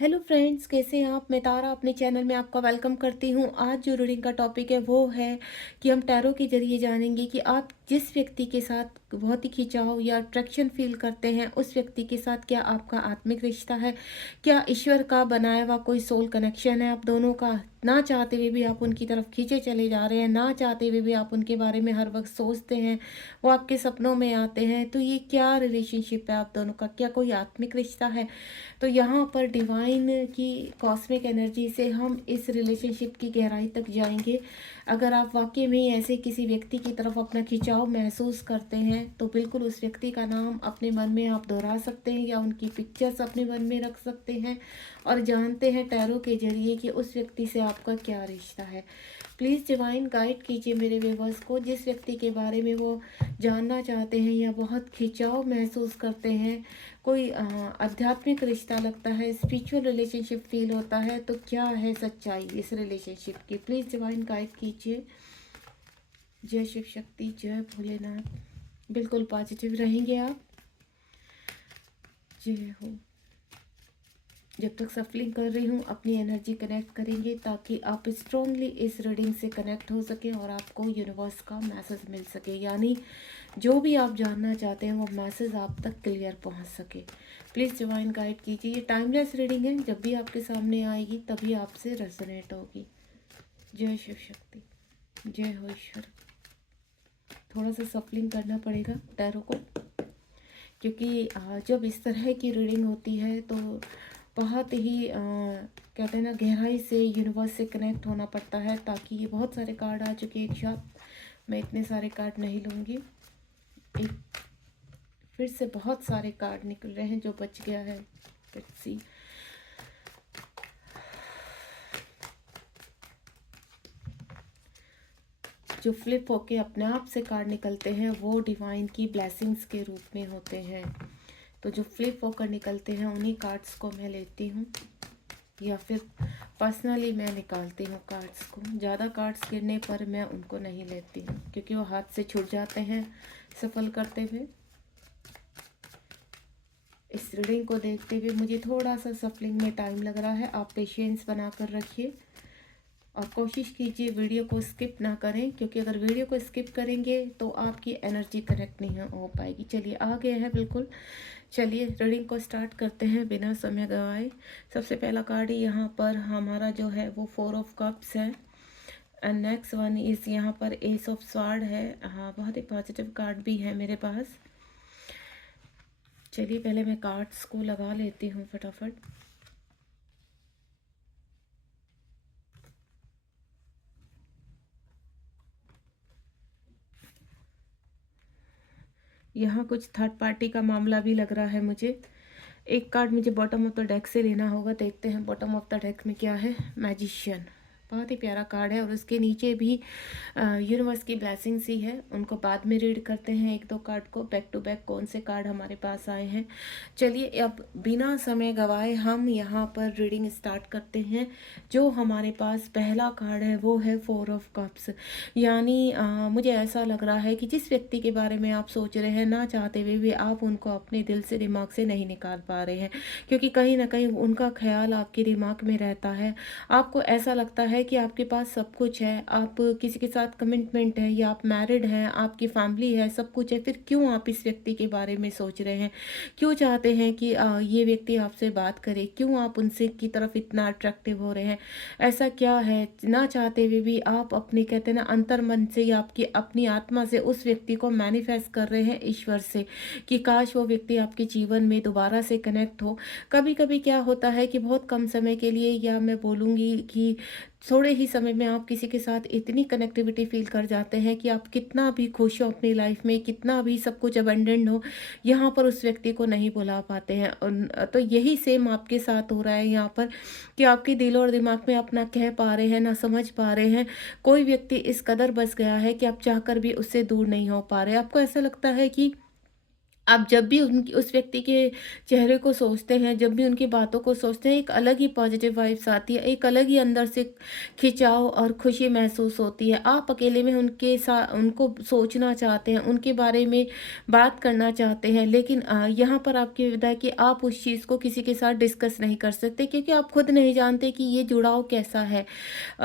Hello friends, कैसे हैं आप। मैं तारा अपने चैनल में आपका वेलकम करती हूँ। आज जो रीडिंग का टॉपिक है वो है कि हम टैरो के जरिए जानेंगे कि आप जिस व्यक्ति के साथ बहुत ही खिंचाव या अट्रैक्शन फील करते हैं उस व्यक्ति के साथ क्या आपका आत्मिक रिश्ता है, क्या ईश्वर का बनाया हुआ कोई सोल कनेक्शन है आप दोनों का। ना चाहते हुए भी आप उनकी तरफ खींचे चले जा रहे हैं, ना चाहते हुए भी आप उनके बारे में हर वक्त सोचते हैं, वो आपके सपनों में आते हैं। तो ये क्या रिलेशनशिप है आप दोनों का, क्या कोई आत्मिक रिश्ता है। तो यहाँ पर डिवाइन की कॉस्मिक एनर्जी से हम इस रिलेशनशिप की गहराई तक जाएंगे। अगर आप वाकई में ऐसे किसी व्यक्ति की तरफ अपना खिंचाव महसूस करते हैं तो बिल्कुल उस व्यक्ति का नाम अपने मन में आप दोहरा सकते हैं या उनकी पिक्चर्स अपने मन में रख सकते हैं और जानते हैं टैरो के जरिए कि उस व्यक्ति से आपका क्या रिश्ता है। प्लीज़ डिवाइन गाइड कीजिए मेरे व्यूवर्स को, जिस व्यक्ति के बारे में वो जानना चाहते हैं या बहुत खिंचाव महसूस करते हैं, कोई आध्यात्मिक रिश्ता लगता है, स्पिरिचुअल रिलेशनशिप फील होता है, तो क्या है सच्चाई इस रिलेशनशिप की। प्लीज़ डिवाइन गाइड कीजिए। जय शिव शक्ति, जय भोलेनाथ। बिल्कुल पॉजिटिव रहेंगे आप। जय हो। जब तक सफलिंग कर रही हूँ अपनी एनर्जी कनेक्ट करेंगे ताकि आप स्ट्रांगली इस रीडिंग से कनेक्ट हो सके और आपको यूनिवर्स का मैसेज मिल सके, यानी जो भी आप जानना चाहते हैं वो मैसेज आप तक क्लियर पहुंच सके। प्लीज़ डिवाइन गाइड कीजिए। ये टाइमलेस रीडिंग है, जब भी आपके सामने आएगी तभी आपसे रेजोनेट होगी। जय शिव शक्ति, जय हो ईश्वर। थोड़ा सा सफलिंग करना पड़ेगा टैरो को, क्योंकि जब इस तरह की रीडिंग होती है तो बहुत ही कहते हैं ना, गहराई से यूनिवर्स से कनेक्ट होना पड़ता है। ताकि ये बहुत सारे कार्ड आ चुके हैं एक साथ, मैं इतने सारे कार्ड नहीं लूँगी। एक फिर से बहुत सारे कार्ड निकल रहे हैं, जो बच गया है। Let's see. जो फ्लिप होके अपने आप से कार्ड निकलते हैं वो डिवाइन की ब्लेसिंग्स के रूप में होते हैं। तो जो फ्लिप होकर निकलते हैं उन्हीं कार्ड्स को मैं लेती हूँ या फिर पर्सनली मैं निकालती हूँ कार्ड्स को। ज़्यादा कार्ड्स गिरने पर मैं उनको नहीं लेती हूँ क्योंकि वो हाथ से छूट जाते हैं सफल करते हुए। इस रीडिंग को देखते हुए मुझे थोड़ा सा सफलिंग में टाइम लग रहा है। आप पेशेंस बना कर रखिए और कोशिश कीजिए वीडियो को स्किप ना करें, क्योंकि अगर वीडियो को स्किप करेंगे तो आपकी एनर्जी कनेक्ट नहीं हो पाएगी। चलिए आ गए हैं बिल्कुल। चलिए रीडिंग को स्टार्ट करते हैं बिना समय गवाए। सबसे पहला कार्ड यहाँ पर हमारा जो है वो 4 ऑफ कप्स है एंड नेक्स्ट वन इस यहाँ पर एस ऑफ स्वार्ड है। हाँ, बहुत ही पॉजिटिव कार्ड भी है मेरे पास। चलिए पहले मैं कार्ड्स को लगा लेती हूँ फटाफट। यहाँ कुछ थर्ड पार्टी का मामला भी लग रहा है मुझे। एक कार्ड मुझे बॉटम ऑफ द डेक से लेना होगा। देखते हैं बॉटम ऑफ द डेक में क्या है। मैजिशियन, बहुत ही प्यारा कार्ड है और उसके नीचे भी यूनिवर्स की ब्लेसिंग्स ही है। उनको बाद में रीड करते हैं एक दो कार्ड को बैक टू बैक कौन से कार्ड हमारे पास आए हैं। चलिए अब बिना समय गवाए हम यहाँ पर रीडिंग स्टार्ट करते हैं। जो हमारे पास पहला कार्ड है वो है 4 ऑफ कप्स। यानी मुझे ऐसा लग रहा है कि जिस व्यक्ति के बारे में आप सोच रहे हैं, ना चाहते हुए भी आप उनको अपने दिल से दिमाग से नहीं निकाल पा रहे हैं, क्योंकि कहीं ना कहीं उनका ख्याल आपके दिमाग में रहता है। आपको ऐसा लगता है कि आपके पास सब कुछ है, आप किसी के साथ कमिटमेंट है या आप मैरिड हैं, आपकी फैमिली है, सब कुछ है, फिर क्यों आप इस व्यक्ति के बारे में सोच रहे हैं, क्यों चाहते हैं कि ये व्यक्ति आपसे बात करे, क्यों आप उनसे की तरफ इतना अट्रैक्टिव हो रहे हैं। ऐसा क्या है, ना चाहते हुए भी आप अपने कहते हैं ना अंतर मन से या आपकी अपनी आत्मा से उस व्यक्ति को मैनिफेस्ट कर रहे हैं ईश्वर से कि काश वो व्यक्ति आपके जीवन में दोबारा से कनेक्ट हो। कभी कभी क्या होता है कि बहुत कम समय के लिए, या मैं बोलूँगी कि थोड़े ही समय में आप किसी के साथ इतनी कनेक्टिविटी फील कर जाते हैं कि आप कितना भी खुश हो अपनी लाइफ में, कितना भी सब कुछ अबंडेंट हो, यहाँ पर उस व्यक्ति को नहीं बुला पाते हैं। तो यही सेम आपके साथ हो रहा है यहाँ पर कि आपके दिल और दिमाग में आप ना कह पा रहे हैं ना समझ पा रहे हैं। कोई व्यक्ति इस कदर बस गया है कि आप चाहकर भी उससे दूर नहीं हो पा रहे। आपको ऐसा लगता है कि आप जब भी उनकी उस व्यक्ति के चेहरे को सोचते हैं, जब भी उनकी बातों को सोचते हैं, एक अलग ही पॉजिटिव वाइब्स आती है, एक अलग ही अंदर से खिंचाव और खुशी महसूस होती है। आप अकेले में उनके साथ उनको सोचना चाहते हैं, उनके बारे में बात करना चाहते हैं, लेकिन यहाँ पर आपकी विधा है कि आप उस चीज़ को किसी के साथ डिस्कस नहीं कर सकते, क्योंकि आप खुद नहीं जानते कि ये जुड़ाव कैसा है।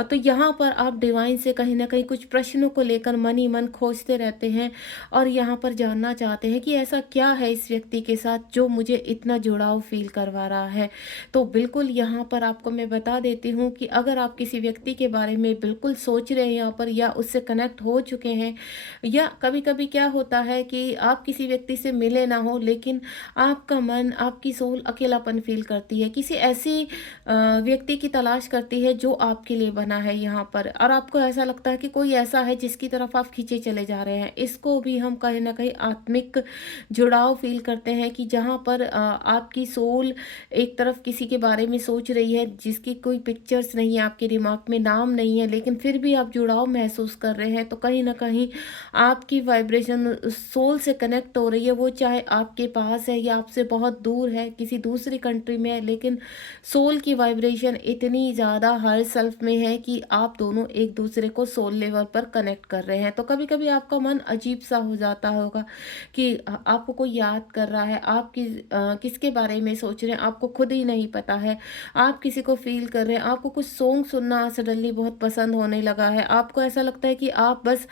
तो यहाँ पर आप डिवाइन से कहीं न कहीं कुछ प्रश्नों को लेकर मन ही मन खोजते रहते हैं और यहाँ पर जानना चाहते हैं कि ऐसा क्या है इस व्यक्ति के साथ जो मुझे इतना जुड़ाव फ़ील करवा रहा है। तो बिल्कुल यहाँ पर आपको मैं बता देती हूँ कि अगर आप किसी व्यक्ति के बारे में बिल्कुल सोच रहे हैं यहाँ पर, या उससे कनेक्ट हो चुके हैं, या कभी-कभी क्या होता है कि आप किसी व्यक्ति से मिले ना हो, लेकिन आपका मन, आपकी सोल अकेलापन फ़ील करती है। किसी ऐसी व्यक्ति की तलाश करती है जो आपके लिए बना है यहाँ पर, और आपको ऐसा लगता है कि कोई ऐसा है जिसकी तरफ आप खींचे चले जा रहे हैं। इसको भी हम कहीं न कहीं आत्मिक जुड़ाव फ़ील करते हैं, कि जहाँ पर आपकी सोल एक तरफ किसी के बारे में सोच रही है जिसकी कोई पिक्चर्स नहीं है, आपके दिमाग में नाम नहीं है, लेकिन फिर भी आप जुड़ाव महसूस कर रहे हैं। तो कहीं न कहीं आपकी वाइब्रेशन उस सोल से कनेक्ट हो रही है, वो चाहे आपके पास है या आपसे बहुत दूर है, किसी दूसरी कंट्री में है, लेकिन सोल की वाइब्रेशन इतनी ज़्यादा हर सेल्फ में है कि आप दोनों एक दूसरे को सोल लेवल पर कनेक्ट कर रहे हैं। तो कभी-कभी आपका मन अजीब सा हो जाता होगा कि आपको कोई याद कर रहा है, आप किसके बारे में सोच रहे हैं, आपको खुद ही नहीं पता है। आप किसी को फ़ील कर रहे हैं, आपको कुछ सॉन्ग सुनना सडनली बहुत पसंद होने लगा है। आपको ऐसा लगता है कि आप बस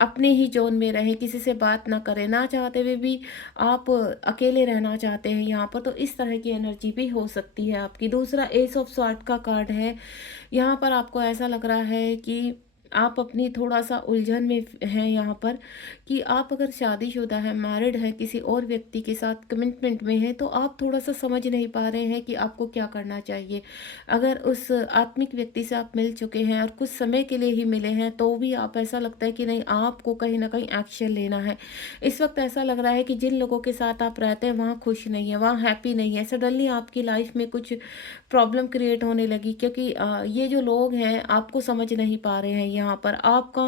अपने ही ज़ोन में रहें, किसी से बात ना करें, ना चाहते हुए भी आप अकेले रहना चाहते हैं यहाँ पर। तो इस तरह की एनर्जी भी हो सकती है आपकी। दूसरा एस ऑफ स्वॉर्ड का कार्ड है। यहाँ पर आपको ऐसा लग रहा है कि आप अपनी थोड़ा-सा उलझन में हैं यहाँ पर, कि आप अगर शादीशुदा हैं, मैरिड हैं, किसी और व्यक्ति के साथ कमिटमेंट में हैं, तो आप थोड़ा-सा समझ नहीं पा रहे हैं कि आपको क्या करना चाहिए। अगर उस आत्मिक व्यक्ति से आप मिल चुके हैं और कुछ समय के लिए ही मिले हैं, तो भी आप ऐसा लगता है कि नहीं, आपको कहीं न कहीं एक्शन लेना है। इस वक़्त ऐसा लग रहा है कि जिन लोगों के साथ आप रहते हैं, वहाँ खुश नहीं है, वहाँ हैप्पी नहीं है। सडनली आपकी लाइफ़ में कुछ प्रॉब्लम क्रिएट होने लगी, क्योंकि ये जो लोग हैं आपको समझ नहीं पा रहे हैं यहाँ पर। आपका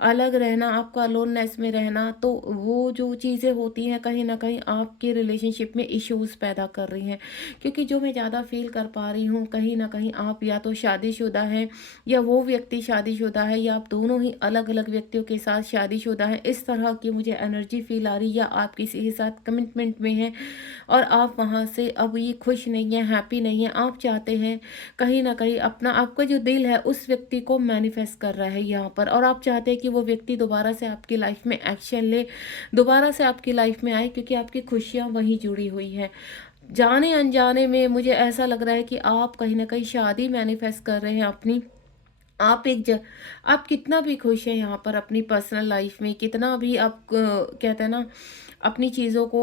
अलग रहना, आपका अलोननेस में रहना, तो वो जो चीज़ें होती हैं कहीं न कहीं आपके रिलेशनशिप में इश्यूज़ पैदा कर रही हैं। क्योंकि जो मैं ज़्यादा फ़ील कर पा रही हूँ, कहीं न कहीं आप या तो शादीशुदा हैं, या वो व्यक्ति शादीशुदा है, या आप दोनों ही अलग-अलग व्यक्तियों के साथ शादीशुदा हैं। इस तरह की मुझे एनर्जी फ़ील आ रही है, या आप किसी के साथ कमिटमेंट में हैं और आप वहाँ से अब ये खुश नहीं हैं, हैप्पी नहीं हैं। आप चाहते हैं कहीं न कहीं अपना, आपका जो दिल है उस व्यक्ति को मैनिफेस्ट कर रहा है यहाँ पर, और आप चाहते हैं कि वो व्यक्ति दोबारा से आपकी लाइफ़ में एक्शन ले, दोबारा से आपकी लाइफ़ में आए, क्योंकि आपकी खुशियाँ वहीं जुड़ी हुई हैं। जाने-अनजाने में मुझे ऐसा लग रहा है कि आप कहीं न कहीं शादी मैनिफेस्ट कर रहे हैं अपनी। आप एक ज आप कितना भी खुश हैं यहाँ पर अपनी पर्सनल लाइफ़ में, कितना भी आप कहते हैं ना, अपनी चीज़ों को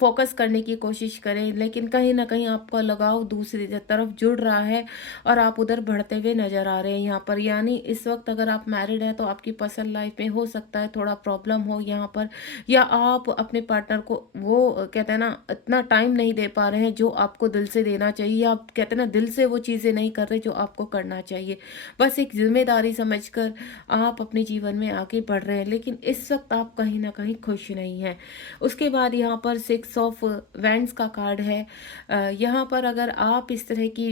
फ़ोकस करने की कोशिश करें, लेकिन कहीं न कहीं आपका लगाव दूसरी तरफ जुड़ रहा है और आप उधर बढ़ते हुए नज़र आ रहे हैं यहाँ पर। यानी इस वक़्त अगर आप मैरिड हैं, तो आपकी पर्सनल लाइफ़ में हो सकता है थोड़ा प्रॉब्लम हो यहाँ पर, या आप अपने पार्टनर को वो कहते हैं ना, इतना टाइम नहीं दे पा रहे हैं जो आपको दिल से देना चाहिए, या आप कहते हैं ना, दिल से वो चीज़ें नहीं कर रहे जो आपको करना चाहिए। बस एक ज़िम्मेदारी समझकर आप अपने जीवन में आगे बढ़ रहे हैं, लेकिन इस वक़्त आप कहीं न कहीं खुश नहीं हैं। उसके बाद यहाँ पर सिक्स ऑफ वैंड्स का कार्ड है। यहाँ पर अगर आप इस तरह की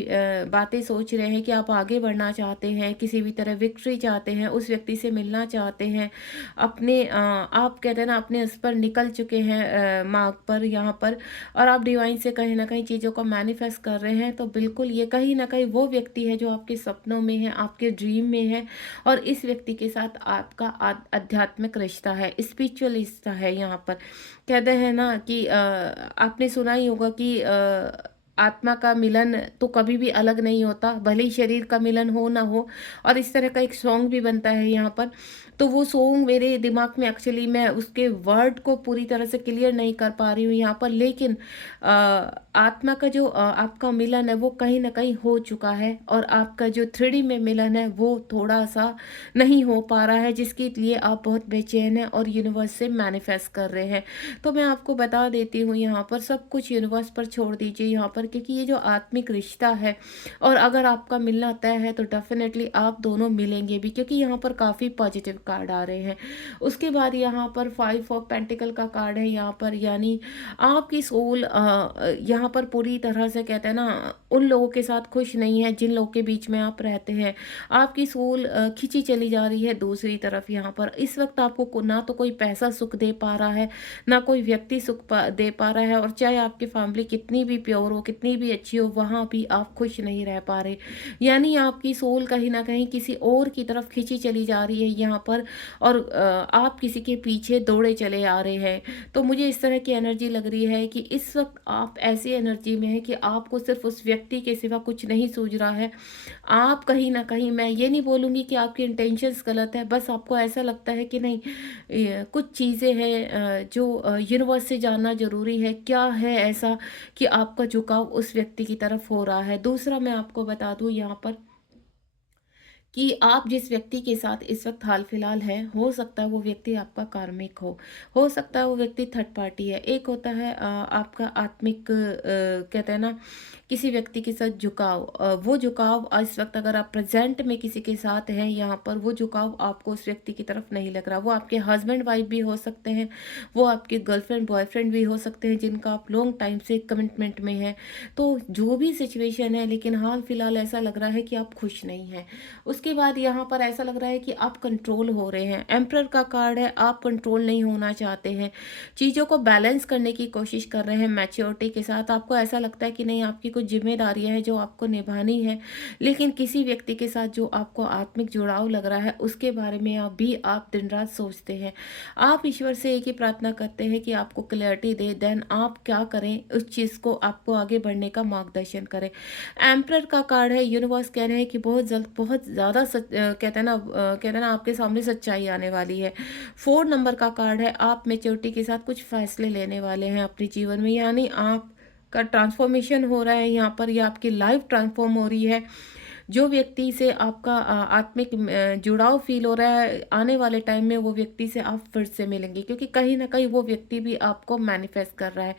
बातें सोच रहे हैं कि आप आगे बढ़ना चाहते हैं, किसी भी तरह विक्ट्री चाहते हैं, उस व्यक्ति से मिलना चाहते हैं, आप कहते हैं ना, अपने उस पर निकल चुके हैं मार्ग पर यहाँ पर, और आप डिवाइन से कहीं न कहीं चीज़ों को मैनिफेस्ट कर रहे हैं, तो बिल्कुल ये कहीं न कहीं वो व्यक्ति है जो आपके सपनों में है, आपके ड्रीम में है, और इस व्यक्ति के साथ आपका आध्यात्मिक रिश्ता है, स्पिरिचुअल रिश्ता है यहाँ पर। कहते हैं ना कि आपने सुना ही होगा कि आत्मा का मिलन तो कभी भी अलग नहीं होता, भले ही शरीर का मिलन हो ना हो, और इस तरह का एक सॉन्ग भी बनता है यहाँ पर। तो वो सॉन्ग मेरे दिमाग में, एक्चुअली मैं उसके वर्ड को पूरी तरह से क्लियर नहीं कर पा रही हूँ यहाँ पर, लेकिन आत्मा का जो आपका मिलन है वो कहीं न कहीं हो चुका है, और आपका जो 3D में मिलन है वो थोड़ा-सा नहीं हो पा रहा है, जिसके लिए आप बहुत बेचैन हैं और यूनिवर्स से मैनिफेस्ट कर रहे हैं। तो मैं आपको बता देती हूँ यहाँ पर, सब कुछ यूनिवर्स पर छोड़ दीजिए यहाँ पर, क्योंकि ये जो आत्मिक रिश्ता है और अगर आपका मिलना तय है तो डेफ़िनेटली आप दोनों मिलेंगे भी, क्योंकि यहाँ पर काफ़ी पॉजिटिव कार्ड आ रहे हैं। उसके बाद यहाँ पर 5 ऑफ पेंटिकल का कार्ड है यहाँ पर, यानी आपकी सोल यहाँ पर पूरी तरह से कहते हैं ना उन लोगों के साथ खुश नहीं है जिन लोगों के बीच में आप रहते हैं। आपकी सोल खिंची चली जा रही है दूसरी तरफ। यहाँ पर इस वक्त आपको ना तो कोई पैसा सुख दे पा रहा है, ना कोई व्यक्ति दे पा रहा है, और चाहे आपकी फैमिली कितनी भी प्योर हो, कितनी भी अच्छी हो, वहाँ भी आप खुश नहीं रह पा रहे। यानी आपकी सोल कहीं ना कहीं किसी और की तरफ खिंची चली जा रही है यहाँ पर, और आप किसी के पीछे दौड़े चले आ रहे हैं। तो मुझे इस तरह की एनर्जी लग रही है कि इस वक्त आप ऐसी एनर्जी में है कि आपको सिर्फ उस व्यक्ति के सिवा कुछ नहीं सूझ रहा है। आप कहीं न कहीं, मैं ये नहीं बोलूँगी कि आपकी इंटेंशंस गलत है, बस आपको ऐसा लगता है कि नहीं कुछ चीज़ें हैं जो यूनिवर्स से जानना ज़रूरी है। क्या है ऐसा कि आपका झुकाव उस व्यक्ति की तरफ हो रहा है? दूसरा मैं आपको बता दूँ यहाँ पर कि आप जिस व्यक्ति के साथ इस वक्त हाल फिलहाल हैं, हो सकता है वो व्यक्ति आपका कार्मिक हो सकता है वो व्यक्ति थर्ड पार्टी है। एक होता है आपका आत्मिक कहते हैं ना किसी व्यक्ति के साथ झुकाव, वो झुकाव इस वक्त अगर आप प्रेजेंट में किसी के साथ हैं यहाँ पर, वो झुकाव आपको उस व्यक्ति की तरफ नहीं लग रहा। वो आपके हस्बैंड वाइफ भी हो सकते हैं, वो आपके गर्लफ्रेंड बॉयफ्रेंड भी हो सकते हैं जिनका आप लॉन्ग टाइम से कमिटमेंट में हैं। तो जो भी सिचुएशन है, लेकिन हाल फिलहाल ऐसा लग रहा है कि आप खुश नहीं हैं। उसके बाद यहाँ पर ऐसा लग रहा है कि आप कंट्रोल हो रहे हैं। एम्परर का कार्ड है, आप कंट्रोल नहीं होना चाहते हैं, चीज़ों को बैलेंस करने की कोशिश कर रहे हैं मैच्योरिटी के साथ। आपको ऐसा लगता है कि नहीं, आपकी कुछ जिम्मेदारियां हैं जो आपको निभानी है, लेकिन किसी व्यक्ति के साथ जो आपको आत्मिक जुड़ाव लग रहा है उसके बारे में आप दिन रात सोचते हैं। आप ईश्वर से एक ही प्रार्थना करते हैं कि आपको क्लैरिटी दे, देन आप क्या करें, उस चीज़ को आपको आगे बढ़ने का मार्गदर्शन करें। एम्परर का कार्ड है, यूनिवर्स कह रहे हैं कि बहुत जल्द बहुत ज़्यादा कहते हैं ना आपके सामने सच्चाई आने वाली है। 4 नंबर का कार्ड है, आप मैच्योरिटी के साथ कुछ फैसले लेने वाले हैं अपने जीवन में, यानी आप का ट्रांसफॉर्मेशन हो रहा है यहाँ पर, या आपकी लाइफ ट्रांसफॉर्म हो रही है। जो व्यक्ति से आपका आत्मिक जुड़ाव फील हो रहा है, आने वाले टाइम में वो व्यक्ति से आप फिर से मिलेंगे, क्योंकि कहीं ना कहीं वो व्यक्ति भी आपको मैनिफेस्ट कर रहा है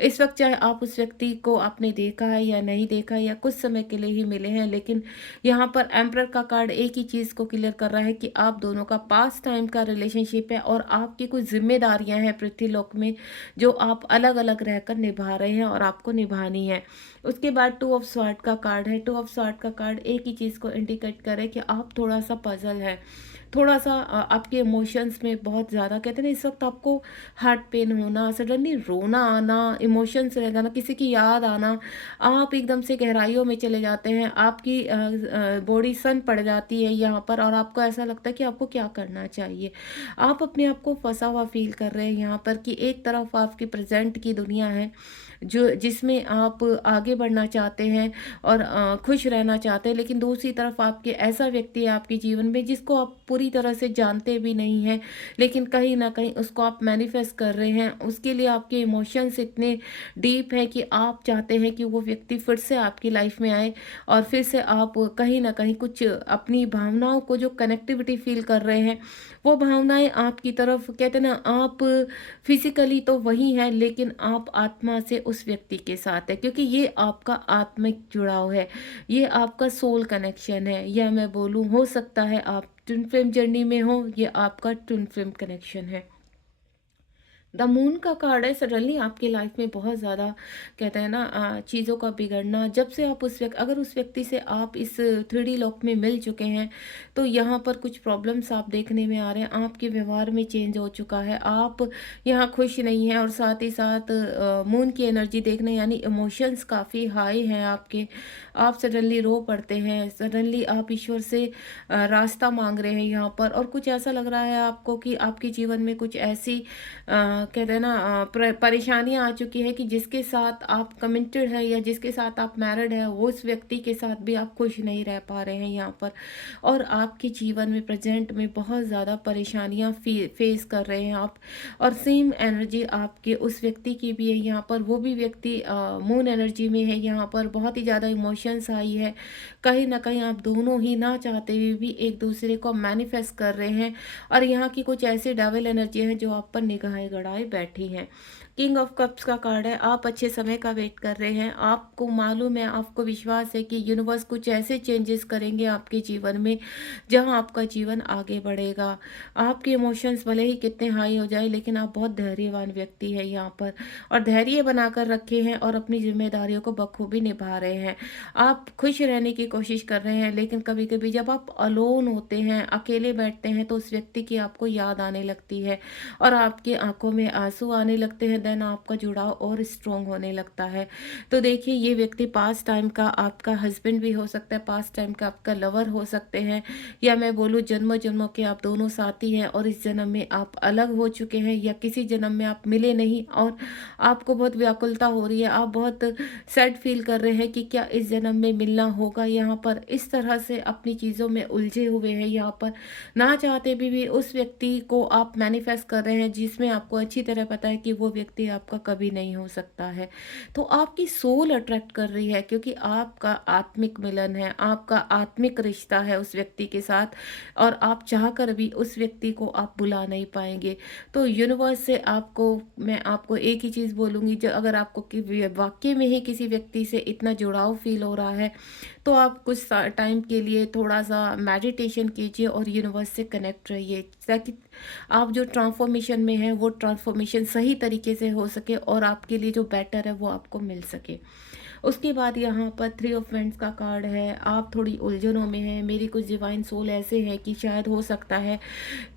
इस वक्त। चाहे आप उस व्यक्ति को आपने देखा है या नहीं देखा, या कुछ समय के लिए ही मिले हैं, लेकिन यहाँ पर एम्परर का कार्ड एक ही चीज़ को क्लियर कर रहा है कि आप दोनों का पास टाइम का रिलेशनशिप है, और आपकी कुछ जिम्मेदारियां हैं पृथ्वीलोक में जो आप अलग अलग रहकर निभा रहे हैं और आपको निभानी है। उसके बाद 2 ऑफ स्वॉर्ड का कार्ड है। 2 ऑफ स्वॉर्ड का कार्ड एक ही चीज़ को इंडिकेट करे कि आप थोड़ा सा पजल है, थोड़ा सा आपके इमोशंस में बहुत ज़्यादा कहते हैं ना, इस वक्त आपको हार्ट पेन होना, सडनली रोना आना, इमोशंस रह जाना, किसी की याद आना, आप एकदम से गहराइयों में चले जाते हैं, आपकी बॉडी सन पड़ जाती है यहाँ पर, और आपको ऐसा लगता है कि आपको क्या करना चाहिए। आप अपने आप को फंसा हुआ फील कर रहे हैं यहाँ पर, कि एक तरफ आपकी प्रेजेंट की दुनिया है जो जिसमें आप आगे बढ़ना चाहते हैं और खुश रहना चाहते हैं, लेकिन दूसरी तरफ आपके ऐसा व्यक्ति है आपके जीवन में जिसको आप पूरी तरह से जानते भी नहीं हैं, लेकिन कहीं ना कहीं उसको आप मैनिफेस्ट कर रहे हैं। उसके लिए आपके इमोशंस इतने डीप हैं कि आप चाहते हैं कि वो व्यक्ति फिर से आपकी लाइफ में आए, और फिर से आप कहीं ना कहीं कुछ अपनी भावनाओं को जो कनेक्टिविटी फील कर रहे हैं, वो भावनाएं आपकी तरफ कहते हैं ना, आप फिजिकली तो वही हैं लेकिन आप आत्मा से उस व्यक्ति के साथ है, क्योंकि ये आपका आत्मिक जुड़ाव है, ये आपका सोल कनेक्शन है, या मैं बोलूँ हो सकता है आप ट्विन फ्लेम जर्नी में हो, ये आपका ट्विन फ्लेम कनेक्शन है। द मून का कार्ड है, सडनली आपकी लाइफ में बहुत ज़्यादा कहते हैं ना चीज़ों का बिगड़ना, जब से आप अगर उस व्यक्ति से आप इस 3D लॉक में मिल चुके हैं, तो यहाँ पर कुछ प्रॉब्लम्स आप देखने में आ रहे हैं, आपके व्यवहार में चेंज हो चुका है, आप यहाँ खुश नहीं हैं, और साथ ही साथ मून की एनर्जी देखने, यानी इमोशंस काफ़ी हाई हैं आपके, आप सडनली रो पड़ते हैं, सडनली आप ईश्वर से रास्ता मांग रहे हैं यहाँ पर, और कुछ ऐसा लग रहा है आपको कि आपके जीवन में कुछ ऐसी कहते हैं ना परेशानियां आ चुकी है कि जिसके साथ आप कमिटेड है या जिसके साथ आप मैरिड है, वो उस व्यक्ति के साथ भी आप खुश नहीं रह पा रहे हैं यहाँ पर, और आपके जीवन में प्रेजेंट में बहुत ज़्यादा परेशानियां फेस कर रहे हैं आप, और सेम एनर्जी आपके उस व्यक्ति की भी है यहाँ पर। वो भी व्यक्ति मून एनर्जी में है यहाँ पर, बहुत ही ज़्यादा इमोशंस आई है, कहीं ना कहीं आप दोनों ही ना चाहते हुए भी एक दूसरे को मैनिफेस्ट कर रहे हैं, और यहाँ की कुछ ऐसी डेविल एनर्जी है जो आप पर निगाहें गड़ाए बैठी हैं। किंग ऑफ कप्स का कार्ड है। आप अच्छे समय का वेट कर रहे हैं, आपको मालूम है, आपको विश्वास है कि यूनिवर्स कुछ ऐसे चेंजेस करेंगे आपके जीवन में जहां आपका जीवन आगे बढ़ेगा। आपके इमोशंस भले ही कितने हाई हो जाए, लेकिन आप बहुत धैर्यवान व्यक्ति है यहाँ पर, और धैर्य बनाकर रखे हैं और अपनी जिम्मेदारियों को बखूबी निभा रहे हैं। आप खुश रहने की कोशिश कर रहे हैं, लेकिन कभी कभी जब आप अलोन होते हैं, अकेले बैठते हैं, तो उस व्यक्ति की आपको याद आने लगती है और आपकी आंखों में आंसू आने लगते हैं। देन आपका जुड़ाव और स्ट्रोंग होने लगता है। तो देखिए, ये व्यक्ति पास्ट टाइम का आपका हस्बैंड भी हो सकता है, पास्ट टाइम का आपका लवर हो सकते हैं, या मैं बोलूँ जन्मों जन्मों के आप दोनों साथी हैं और इस जन्म में आप अलग हो चुके हैं, या किसी जन्म में आप मिले नहीं और आपको बहुत व्याकुलता हो रही है, आप बहुत सैड फील कर रहे हैं कि क्या इस जन्म में मिलना होगा। यहाँ पर इस तरह से अपनी चीज़ों में उलझे हुए हैं। यहाँ पर ना चाहते भी उस व्यक्ति को आप मैनिफेस्ट कर रहे हैं, जिसमें आपको अच्छी तरह पता है कि वो व्यक्ति आपका कभी नहीं हो सकता है। तो आपकी सोल अट्रैक्ट कर रही है, क्योंकि आपका आत्मिक मिलन है, आपका आत्मिक रिश्ता है उस व्यक्ति के साथ, और आप चाहकर भी उस व्यक्ति को आप बुला नहीं पाएंगे। तो यूनिवर्स से मैं आपको एक ही चीज़ बोलूँगी, जो अगर आपको वाकई में ही किसी व्यक्ति से इतना जुड़ाव फील हो रहा है, तो आप कुछ टाइम के लिए थोड़ा सा मेडिटेशन कीजिए और यूनिवर्स से कनेक्ट रहिए, ताकि आप जो ट्रांसफॉर्मेशन में हैं वो ट्रांसफॉर्मेशन सही तरीके से हो सके और आपके लिए जो बेटर है वो आपको मिल सके। उसके बाद यहाँ पर थ्री ऑफ वेंट्स का कार्ड है। आप थोड़ी उलझनों में हैं। मेरी कुछ डिवाइन सोल ऐसे है कि शायद हो सकता है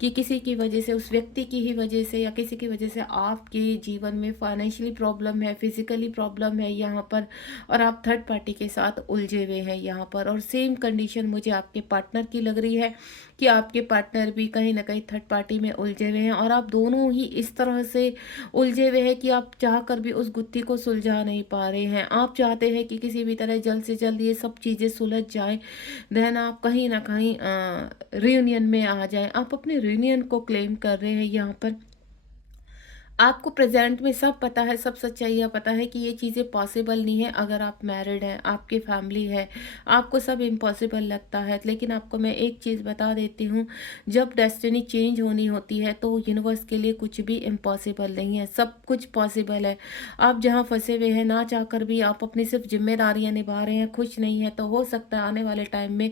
कि किसी की वजह से, उस व्यक्ति की ही वजह से या किसी की वजह से आपके जीवन में फाइनेंशियली प्रॉब्लम है, फिजिकली प्रॉब्लम है यहाँ पर, और आप थर्ड पार्टी के साथ उलझे हुए हैं यहाँ पर। और सेम कंडीशन मुझे आपके पार्टनर की लग रही है कि आपके पार्टनर भी कहीं ना कहीं थर्ड पार्टी में उलझे हुए हैं, और आप दोनों ही इस तरह से उलझे हुए हैं कि आप चाहकर भी उस गुत्थी को सुलझा नहीं पा रहे हैं। आप चाहते हैं कि किसी भी तरह जल्द से जल्द ये सब चीज़ें सुलझ जाएं, देन आप कहीं ना कहीं रियूनियन में आ जाएं। आप अपने रियूनियन को क्लेम कर रहे हैं यहाँ पर। आपको प्रेजेंट में सब पता है, सब सच्चाइयाँ पता है कि ये चीज़ें पॉसिबल नहीं है। अगर आप मैरिड हैं, आपकी फैमिली है, आपको सब इम्पॉसिबल लगता है, लेकिन आपको मैं एक चीज़ बता देती हूँ, जब डेस्टिनी चेंज होनी होती है तो यूनिवर्स के लिए कुछ भी इम्पॉसिबल नहीं है, सब कुछ पॉसिबल है। आप जहाँ फंसे हुए हैं, ना चाहकर भी आप अपनी सिर्फ जिम्मेदारियाँ निभा रहे हैं, खुश नहीं है, तो हो सकता है आने वाले टाइम में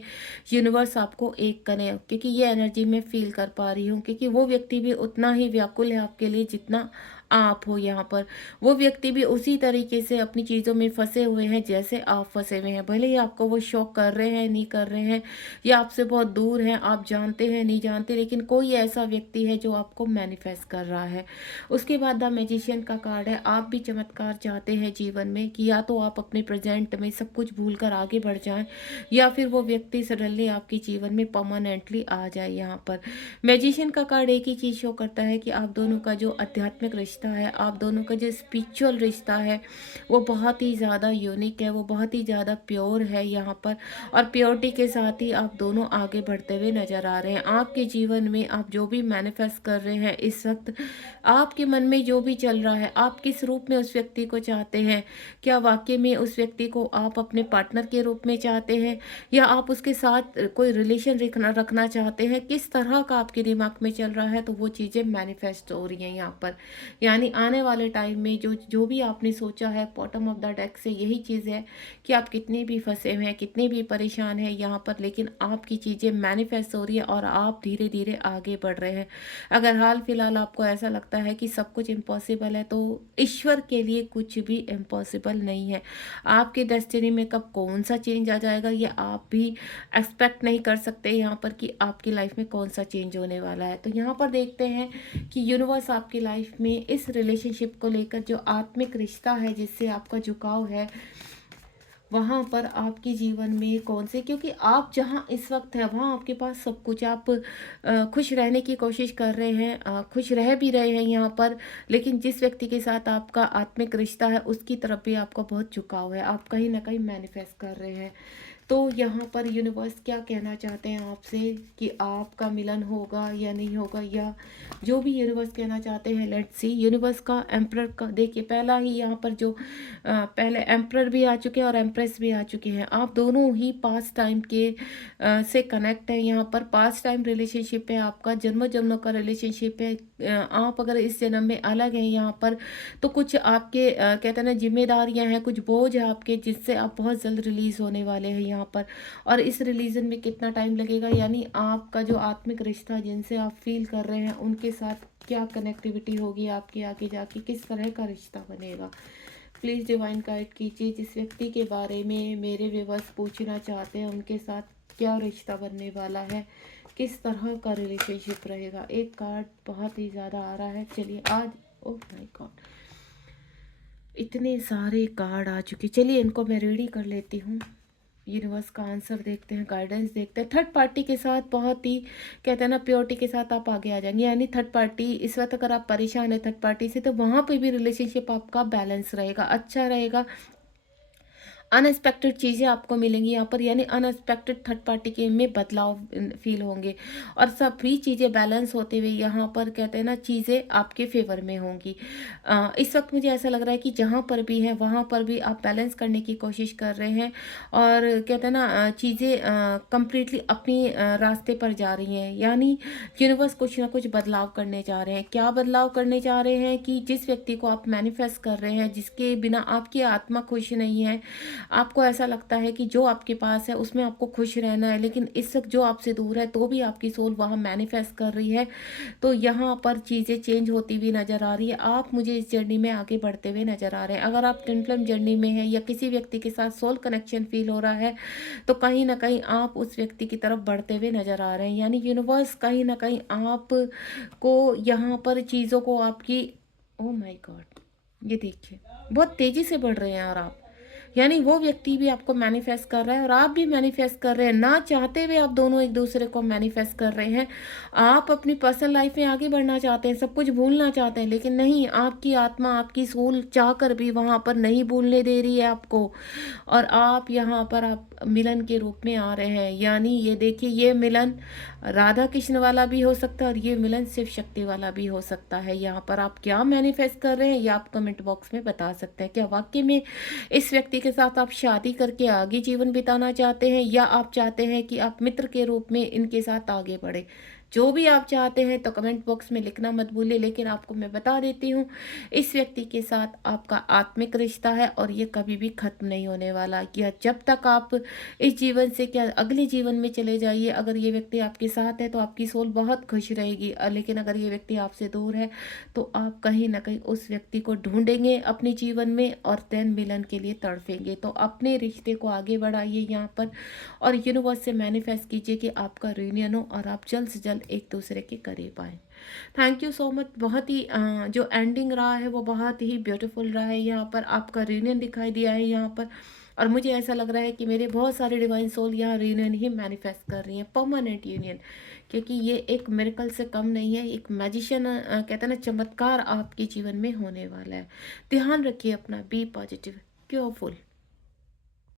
यूनिवर्स आपको एक करे, क्योंकि ये एनर्जी मैं फील कर पा रही हूँ, क्योंकि वो व्यक्ति भी उतना ही व्याकुल है आपके लिए जितना आप हो यहाँ पर। वो व्यक्ति भी उसी तरीके से अपनी चीज़ों में फंसे हुए हैं जैसे आप फंसे हुए हैं। भले ही आपको वो शौक कर रहे हैं, नहीं कर रहे हैं, या आपसे बहुत दूर हैं, आप जानते हैं, नहीं जानते, लेकिन कोई ऐसा व्यक्ति है जो आपको मैनिफेस्ट कर रहा है। उसके बाद द मैजिशियन का कार्ड है। आप भी चमत्कार चाहते हैं जीवन में, कि या तो आप अपने प्रेजेंट में सब कुछ भूल कर आगे बढ़ जाएं, या फिर वो व्यक्ति सडनली आपके जीवन में परमानेंटली आ जाए। यहाँ पर मैजिशियन का कार्ड एक ही चीज़ शो करता है कि आप दोनों का जो आध्यात्मिक रिश्ता है, आप दोनों का जो स्पिरिचुअल रिश्ता है, वो बहुत ही ज़्यादा यूनिक है, वो बहुत ही ज़्यादा प्योर है यहाँ पर। और प्योरिटी के साथ ही आप दोनों आगे बढ़ते हुए नज़र आ रहे हैं। आपके जीवन में आप जो भी मैनिफेस्ट कर रहे हैं इस वक्त, आपके मन में जो भी चल रहा है, आप किस रूप में उस व्यक्ति को चाहते हैं। क्या वाकई में उस व्यक्ति को आप अपने पार्टनर के रूप में चाहते हैं, या आप उसके साथ कोई रिलेशन रखना चाहते हैं, किस तरह का आपके दिमाग में चल रहा है, तो वो चीज़ें मैनिफेस्ट हो रही हैं यहाँ पर। यानी आने वाले टाइम में जो जो भी आपने सोचा है, बॉटम ऑफ द डेक से यही चीज़ है कि आप कितने भी फंसे हुए हैं, कितने भी परेशान हैं यहाँ पर, लेकिन आपकी चीज़ें मैनिफेस्ट हो रही है और आप धीरे धीरे आगे बढ़ रहे हैं। अगर हाल फिलहाल आपको ऐसा लगता है कि सब कुछ इम्पॉसिबल है, तो ईश्वर के लिए कुछ भी इम्पॉसिबल नहीं है। आपके डेस्टिनी में कब कौन सा चेंज आ जाएगा, ये आप भी एक्सपेक्ट नहीं कर सकते यहाँ पर कि आपकी लाइफ में कौन सा चेंज होने वाला है। तो यहाँ पर देखते हैं कि यूनिवर्स आपकी लाइफ में इस रिलेशनशिप को लेकर, जो आत्मिक रिश्ता है जिससे आपका झुकाव है, वहाँ पर आपके जीवन में कौन से, क्योंकि आप जहाँ इस वक्त है वहाँ आपके पास सब कुछ, आप खुश रहने की कोशिश कर रहे हैं, खुश रह भी रहे हैं यहाँ पर, लेकिन जिस व्यक्ति के साथ आपका आत्मिक रिश्ता है उसकी तरफ भी आपका बहुत झुकाव है, आप कहीं ना कहीं मैनिफेस्ट कर रहे हैं। तो यहाँ पर यूनिवर्स क्या कहना चाहते हैं आपसे, कि आपका मिलन होगा या नहीं होगा, या जो भी यूनिवर्स कहना चाहते हैं, लेट्स सी। यूनिवर्स का एम्परर का देखिए, पहला ही यहाँ पर जो पहले एम्परर भी आ चुके हैं और एम्प्रेस एम्प्रेस भी आ चुके हैं। आप दोनों ही पास्ट टाइम के से कनेक्ट हैं। यहाँ पर पास्ट टाइम रिलेशनशिप है आपका, जन्मों जन्मों का रिलेशनशिप है। आप अगर इस जन्म में अलग हैं यहाँ पर, तो कुछ आपके कहते हैं ना जिम्मेदारियां हैं, कुछ बोझ है आपके, जिससे आप बहुत जल्द रिलीज होने वाले हैं यहाँ पर। और इस रिलीजन में कितना टाइम लगेगा, यानी आपका जो आत्मिक रिश्ता जिनसे आप फील कर रहे हैं उनके साथ क्या कनेक्टिविटी होगी आपकी आगे जाके, किस तरह का रिश्ता बनेगा। प्लीज़ डिवाइन गाइड कीजिए जिस व्यक्ति के बारे में मेरे व्यूअर्स पूछना चाहते हैं, उनके साथ क्या रिश्ता बनने वाला है, किस तरह का रिलेशनशिप रहेगा। एक कार्ड बहुत ही ज़्यादा आ रहा है। चलिए आज, ओह माय गॉड, इतने सारे कार्ड आ चुके। चलिए इनको मैं रेडी कर लेती हूँ। यूनिवर्स का आंसर देखते हैं, गाइडेंस देखते हैं। थर्ड पार्टी के साथ बहुत ही कहते हैं ना प्योरिटी के साथ आप आगे आ जाएंगे, यानी थर्ड पार्टी इस वक्त अगर आप परेशान है थर्ड पार्टी से, तो वहाँ पे भी रिलेशनशिप आपका बैलेंस रहेगा, अच्छा रहेगा। अनएक्सपेक्टेड चीज़ें आपको मिलेंगी यहाँ पर, यानी अनएक्सपेक्टेड थर्ड पार्टी के में बदलाव फील होंगे। और सभी चीज़ें बैलेंस होते हुए यहाँ पर कहते हैं ना चीज़ें आपके फेवर में होंगी। इस वक्त मुझे ऐसा लग रहा है कि जहाँ पर भी है वहाँ पर भी आप बैलेंस करने की कोशिश कर रहे हैं, और कहते हैं ना चीज़ें कंप्लीटली अपनी रास्ते पर जा रही हैं, यानी यूनिवर्स कुछ ना कुछ बदलाव करने जा रहे हैं। क्या बदलाव करने जा रहे हैं कि जिस व्यक्ति को आप मैनिफेस्ट कर रहे हैं, जिसके बिना आपकी आत्मा खुश नहीं है, आपको ऐसा लगता है कि जो आपके पास है उसमें आपको खुश रहना है, लेकिन इस वक्त जो आपसे दूर है तो भी आपकी सोल वहाँ मैनिफेस्ट कर रही है, तो यहाँ पर चीज़ें चेंज होती हुई नज़र आ रही है। आप मुझे इस जर्नी में आगे बढ़ते हुए नज़र आ रहे हैं। अगर आप ट्विन फ्लेम जर्नी में हैं या किसी व्यक्ति के साथ सोल कनेक्शन फील हो रहा है, तो कहीं ना कहीं आप उस व्यक्ति की तरफ बढ़ते हुए नज़र आ रहे हैं, यानी यूनिवर्स कहीं ना कहीं आप को यहाँ पर चीज़ों को आपकी, ओ माय गॉड, ये देखिए बहुत तेज़ी से बढ़ रहे हैं। और आप, यानी वो व्यक्ति भी आपको मैनिफेस्ट कर रहा है और आप भी मैनिफेस्ट कर रहे हैं, ना चाहते हुए आप दोनों एक दूसरे को मैनिफेस्ट कर रहे हैं। आप अपनी पर्सनल लाइफ में आगे बढ़ना चाहते हैं, सब कुछ भूलना चाहते हैं, लेकिन नहीं, आपकी आत्मा, आपकी सोल चाहकर भी वहाँ पर नहीं भूलने दे रही है आपको। और आप यहाँ पर आप मिलन के रूप में आ रहे हैं, यानी ये देखिए, ये मिलन राधा कृष्ण वाला भी हो सकता है और ये मिलन शिव शक्ति वाला भी हो सकता है। यहाँ पर आप क्या मैनिफेस्ट कर रहे हैं ये आप कमेंट बॉक्स में बता सकते हैं। क्या वाकई में इस व्यक्ति के साथ आप शादी करके आगे जीवन बिताना चाहते हैं, या आप चाहते हैं कि आप मित्र के रूप में इनके साथ आगे बढ़े? जो भी आप चाहते हैं तो कमेंट बॉक्स में लिखना मत भूलिए। लेकिन आपको मैं बता देती हूँ, इस व्यक्ति के साथ आपका आत्मिक रिश्ता है और ये कभी भी खत्म नहीं होने वाला। या जब तक आप इस जीवन से, क्या अगले जीवन में चले जाइए, अगर ये व्यक्ति आपके साथ है तो आपकी सोल बहुत खुश रहेगी। लेकिन अगर ये व्यक्ति आपसे दूर है तो आप कहीं ना कहीं उस व्यक्ति को ढूंढेंगे अपने जीवन में और देन मिलन के लिए तड़फेंगे। तो अपने रिश्ते को आगे बढ़ाइए यहाँ पर, और यूनिवर्स से मैनिफेस्ट कीजिए कि आपका रियूनियन हो और आप जल्द से जल्द एक दूसरे के करीब आए। Thank you so much. बहुत ही जो एंडिंग रहा है वो बहुत ही ब्यूटीफुल रहा है। यहाँ पर आपका रियूनियन दिखाई दिया है यहाँ पर, और मुझे ऐसा लग रहा है कि मेरे बहुत सारे डिवाइन सोल यहाँ रियूनियन ही मैनिफेस्ट कर रही हैं, परमानेंट यूनियन, क्योंकि ये एक मिरेकल से कम नहीं है। एक मैजिशियन कहते हैं ना चमत्कार आपके जीवन में होने वाला है। ध्यान रखिए अपना, बी पॉजिटिव, प्योरफुल।